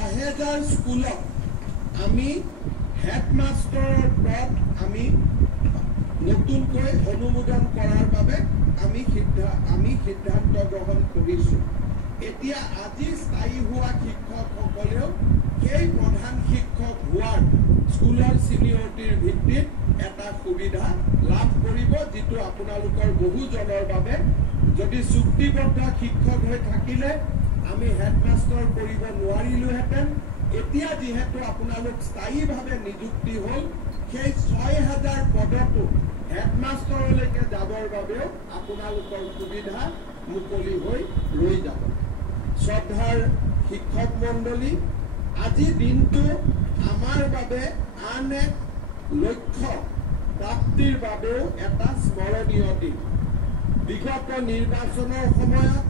6000 স্কুলত আমি হেডমাস্টাৰৰ পদ আমি নতুনকৈ অনুমোদন কৰাৰ বাবে আমি সিদ্ধান্ত গ্ৰহণ কৰিছোঁ। এতিয়া আজি স্থায়ী হোৱা শিক্ষকসকলেও সেই প্ৰধান শিক্ষক হোৱাৰ স্কুলৰ চিনিয়ৰিটিৰ ভিত্তিত এটা সুবিধা লাভ কৰিব, যিটো আপোনালোকৰ বহুজনৰ বাবে যদি চুক্তিবদ্ধ শিক্ষক হৈ থাকিলে আমি হেডমাস্টাৰ কৰিব নোৱাৰিলোহেঁতেন। এতিয়া যিহেতু আপোনালোক স্থায়ীভাৱে নিযুক্তি হ'ল, সেই 6000 পদতো হেডমাস্টাৰলৈকে যাবৰ বাবেও আপোনালোকৰ সুবিধা মুকলি হৈ ৰৈ যাব। শ্ৰদ্ধাৰ শিক্ষক মণ্ডলী, আজি দিনটো আমাৰ বাবে আন এক লক্ষ্য প্ৰাপ্তিৰ বাবেও এটা স্মৰণীয় দিন। বিগত নিৰ্বাচনৰ সময়ত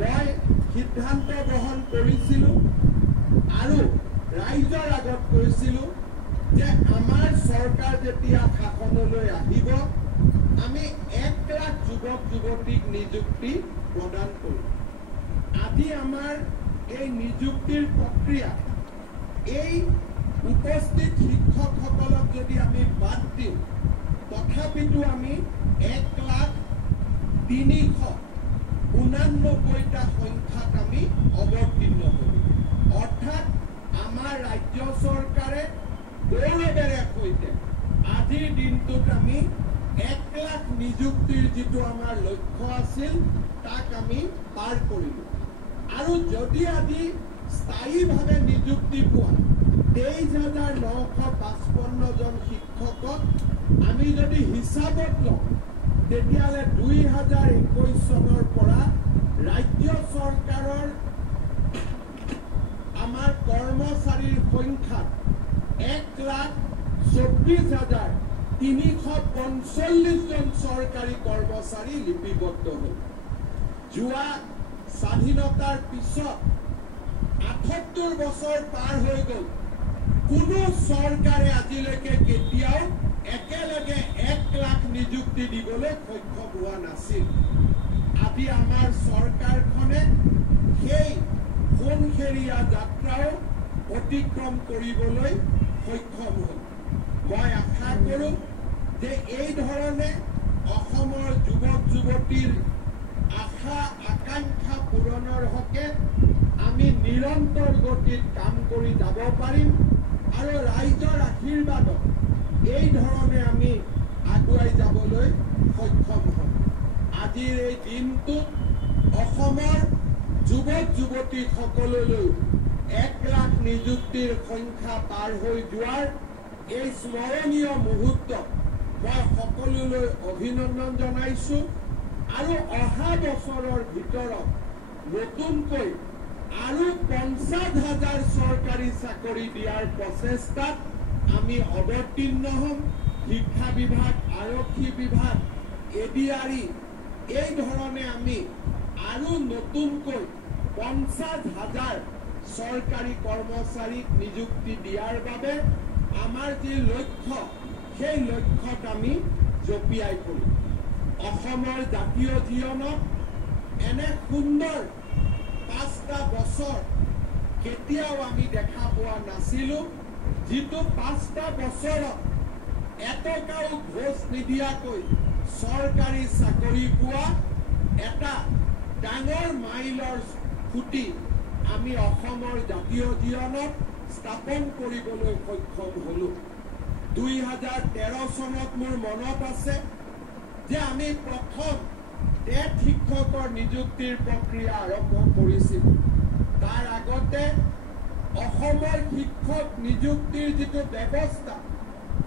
মই সিদ্ধান্ত গ্ৰহণ কৰিছিলোঁ আৰু ৰাইজৰ আগত কৈছিলোঁ যে আমাৰ চৰকাৰ যেতিয়া শাসনলৈ আহিব আমি 1 লাখ যুৱক যুৱতীক নিযুক্তি প্ৰদান কৰিম। আজি আমাৰ এই নিযুক্তিৰ প্ৰক্ৰিয়া এই উপস্থিত শিক্ষকসকলক যদি আমি বাদ দিওঁ, তথাপিতো আমি 1,389টা সংখ্যাত আমি অৱতীৰ্ণ হ'ম। অৰ্থাৎ আমাৰ ৰাজ্য চৰকাৰে গৌৰৱেৰে সৈতে আজিৰ দিনটোত আমি 1 লাখ নিযুক্তিৰ যিটো আমাৰ লক্ষ্য আছিল তাক আমি পাৰ কৰিলোঁ। আৰু যদি আজি স্থায়ীভাৱে নিযুক্তি পোৱা 23,955 জন শিক্ষকক আমি যদি হিচাপত লওঁ, তেতিয়াহ'লে 2021 চনৰ পৰা ৰাজ্য চৰকাৰৰ আমাৰ কৰ্মচাৰীৰ সংখ্যাত 1,24,345 জন চৰকাৰী কৰ্মচাৰী লিপিবদ্ধ হ'ল। যোৱা স্বাধীনতাৰ পিছত 78 বছৰ পাৰ হৈ গ'ল, কোনো চৰকাৰে আজিলৈকে কেতিয়াও একেলগে 1 লাখ নিযুক্তি দিবলৈ সক্ষম হোৱা নাছিল। আজি আমাৰ চৰকাৰখনে সেই সোণসেৰীয়া যাত্ৰাও অতিক্ৰম কৰিবলৈ সক্ষম হ'ল। মই আশা কৰোঁ যে এই ধৰণে অসমৰ যুৱক যুৱতীৰ আশা আকাংক্ষা পূৰণৰ হকে আমি নিৰন্তৰ গতিত কাম কৰি যাব পাৰিম আৰু ৰাইজৰ আশীৰ্বাদত এই ধৰণে আমি আগুৱাই যাবলৈ সক্ষম হ'ম। আজিৰ এই দিনটোত অসমৰ যুৱক যুৱতীসকললৈ 1 লাখ নিযুক্তিৰ সংখ্যা পাৰ হৈ যোৱাৰ এই স্মৰণীয় মুহূৰ্তত মই সকলোলৈ অভিনন্দন জনাইছোঁ আৰু অহা বছৰৰ ভিতৰত নতুনকৈ আৰু 50,000 চৰকাৰী চাকৰি দিয়াৰ প্ৰচেষ্টাত আমি অৱতীৰ্ণ হ'ম। শিক্ষা বিভাগ, আৰক্ষী বিভাগ, ADRE এই ধৰণে আমি আৰু নতুনকৈ 50,000 চৰকাৰী কৰ্মচাৰীক নিযুক্তি দিয়াৰ বাবে আমাৰ যি লক্ষ্য, সেই লক্ষ্যত আমি জঁপিয়াই পৰিম। অসমৰ জাতীয় জীৱনত এনে সুন্দৰ 5টা বছৰ কেতিয়াও আমি দেখা পোৱা নাছিলোঁ, যিটো 5টা বছৰত এটকাও ঘোষ নিদিয়াকৈ চৰকাৰী চাকৰি পোৱা এটা ডাঙৰ মাইলৰ খুঁটি আমি অসমৰ জাতীয় জীৱনত স্থাপন কৰিবলৈ সক্ষম হ'লোঁ। 2013 চনত মোৰ মনত আছে যে আমি প্ৰথম টেট শিক্ষকৰ নিযুক্তিৰ প্ৰক্ৰিয়া আৰম্ভ কৰিছিলোঁ। তাৰ আগতে অসমৰ শিক্ষক নিযুক্তিৰ যিটো ব্যৱস্থা,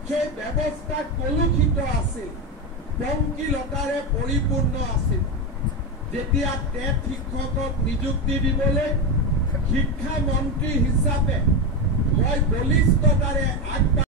সেই ব্যৱস্থা কলুষিত আছিল, পংকিলতাৰে পৰিপূৰ্ণ আছিল। যেতিয়া টেট শিক্ষকক নিযুক্তি দিবলৈ শিক্ষা মন্ত্ৰী হিচাপে মই বলিষ্ঠতাৰে আগবাঢ়ি